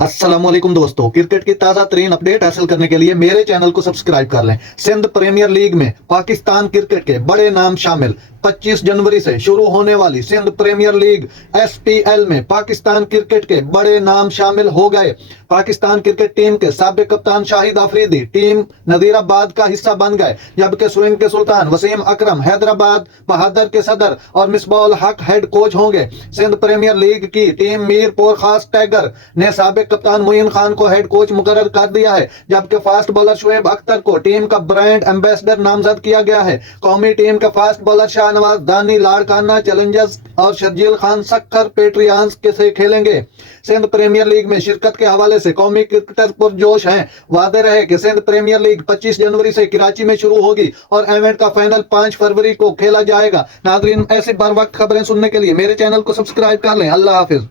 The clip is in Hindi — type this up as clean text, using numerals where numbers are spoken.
अस्सलामुअलैकुम दोस्तों, क्रिकेट की ताजा तरीन अपडेट हासिल करने के लिए मेरे चैनल को सब्सक्राइब कर लें। सिंध प्रीमियर लीग में पाकिस्तान क्रिकेट के बड़े नाम शामिल। 25 जनवरी से शुरू होने वाली सिंध प्रीमियर लीग एसपीएल में पाकिस्तान क्रिकेट के बड़े नाम शामिल हो गए। पाकिस्तान क्रिकेट टीम के साबिक कप्तान शाहिद अफरीदी टीम नजीराबाद का हिस्सा बन गए, जबकि स्विंग के सुल्तान वसीम अकरम हैदराबाद बहादुर के सदर और मिसबाउल हक हेड कोच होंगे। सिंध प्रीमियर लीग की टीम मीरपुर खास टाइगर ने साबिक कप्तान मोइन खान को हेड कोच मुकर्रर कर दिया है, जबकि फास्ट बॉलर शुएब अख्तर को टीम का ब्रांड एम्बेसडर नामजद किया गया है। कौमी टीम के फास्ट बॉलर शाहनवाज दानी लाड़काना चैलेंजर्स और शर्जील खान सक्कर पेट्रियान्स के से खेलेंगे। सिंध प्रीमियर लीग में शिरकत के हवाले से कौमी क्रिकेटर पुरजोश हैं। वादे रहे कि सिंध प्रीमियर लीग 25 जनवरी से कराची में शुरू होगी और इवेंट का फाइनल 5 फरवरी को खेला जाएगा। नाजरीन, ऐसी बर वक्त खबरें सुनने के लिए मेरे चैनल को सब्सक्राइब कर लें। अल्लाह हाफिज।